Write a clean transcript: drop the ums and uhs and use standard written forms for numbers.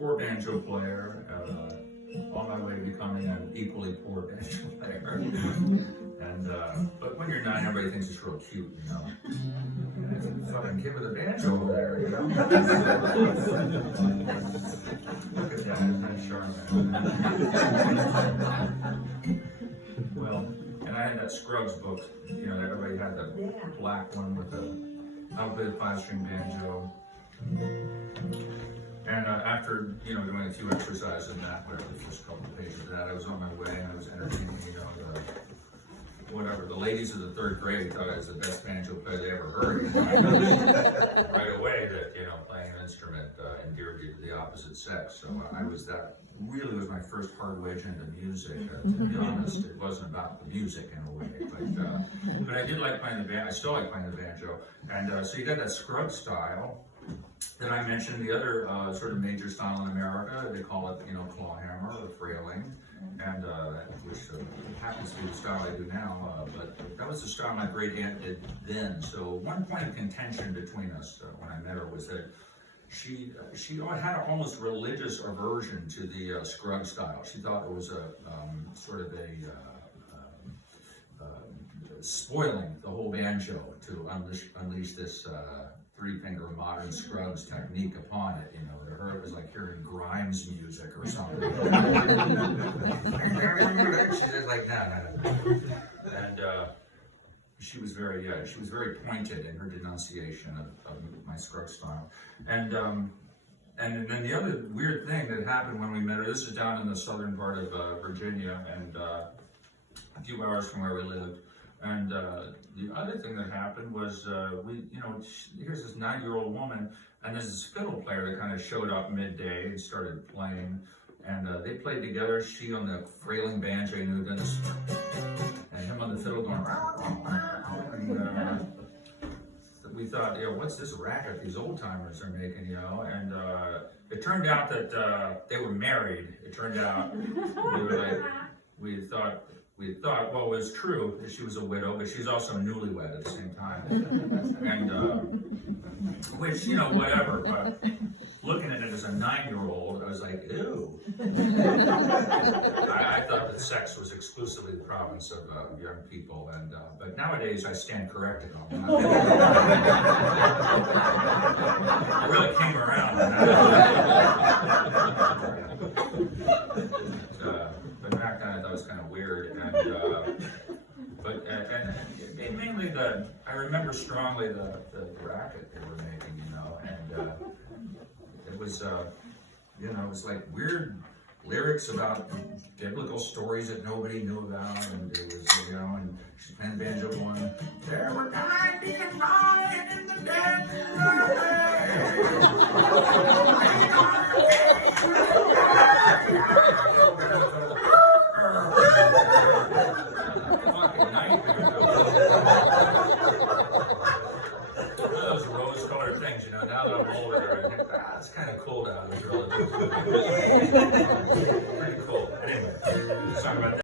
poor banjo player, on my way to becoming an equally poor banjo player. And but when you're 9, everybody thinks it's real cute, you know. And fucking kid with a banjo over there, you know. Look at that, isn't that charming? Well, and I had that Scruggs book, you know, everybody had the black one with the outfitted 5-string banjo. And after, you know, doing a few exercises in that, whatever, the first couple of pages of that, I was on my way and I was entertaining, you know, the ladies of the 3rd grade thought I was the best banjo player they ever heard. You know, I knew right away that, you know, playing an instrument endeared you to the opposite sex. So I was that, really was my first hard wedge into music. To be honest, it wasn't about the music in a way, but I did like playing the banjo. I still like playing the banjo. And so you got that Scruggs style. Then I mentioned the other sort of major style in America. They call it, you know, clawhammer or frailing, and which happens to be the style I do now. But that was the style my great aunt did then. So one point of contention between us when I met her was that she had an almost religious aversion to the Scruggs style. She thought it was a sort of a spoiling the whole banjo to unleash this 3-finger modern Scruggs technique upon it. You know, to her it was like hearing Grimes music or something. She was like, no. And she was very pointed in her denunciation of my Scruggs style. And then the other weird thing that happened when we met her, this is down in the southern part of Virginia, and a few hours from where we lived. And the other thing that happened was, here's this 9-year-old woman, and there's this fiddle player that kind of showed up midday and started playing. And they played together, she on the frailing banjo, and him on the fiddle going, and we thought, you know, what's this racket these old timers are making, you know? And it turned out that they were married. It turned out we thought, well, it was true that she was a widow, but she's also newlywed at the same time. And, which, you know, whatever, but looking at it as a 9-year-old, I was like, ew. I thought that sex was exclusively the province of young people, and but nowadays I stand corrected on that. I really came around. But back then I thought it was kind of weird, and mainly I remember strongly the racket they were making, you know, and it was, you know, it was like weird lyrics about biblical stories that nobody knew about, and it was, you know, and she's playing banjo going, there were 90 and 9 in the dead fucking nightmare. Those rose-colored things, you know, now that I'm older, I think, it's kind of cold out. It's really pretty cool. Anyway, let's talk about that.